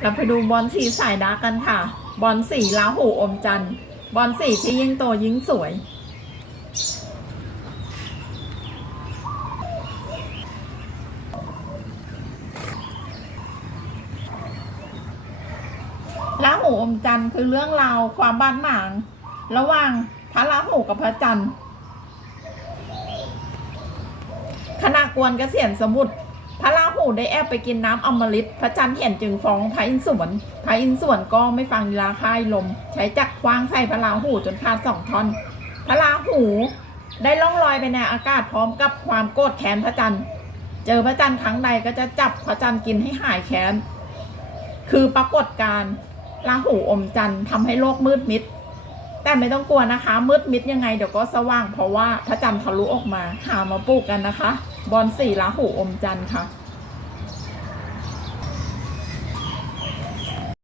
เราไปดูบอลสีสายดาร์กกันค่ะ บอลสีลาหูอมจันทร์บอลสีที่ยิ่งโตยิ่งสวย ลาหูอมจันทร์คือเรื่องราวความบาดหมาง ระหว่างพระราหูกับพระจันทร์ขณะกวนเกษียณสมุทรูได้แอบไปกินน้ำอมฤตพระจันทร์เห็นจึงฟ้องพระอินทร์สวนพระอินทร์สวนก็ไม่ฟังลีลาค่ายลม ใช้จักรคว้างใส่พระราหูจนขาดสองท่อน พระราหูได้ล่องลอยไปในอากาศพร้อมกับความโกรธแค้นพระจันทร์ เจอพระจันทร์ครั้งใดก็จะจับพระจันทร์กินให้หายแค้น คือปรากฏการณ์ราหูอมจันทร์ทำให้โลกมืดมิด แต่ไม่ต้องกลัวนะคะ มืดมิดยังไงเดี๋ยวก็สว่างเพราะว่าพระจันทร์ทะลุออกมา หามาปลูกกันนะคะ บอลสีราหูอมจันทร์ค่ะ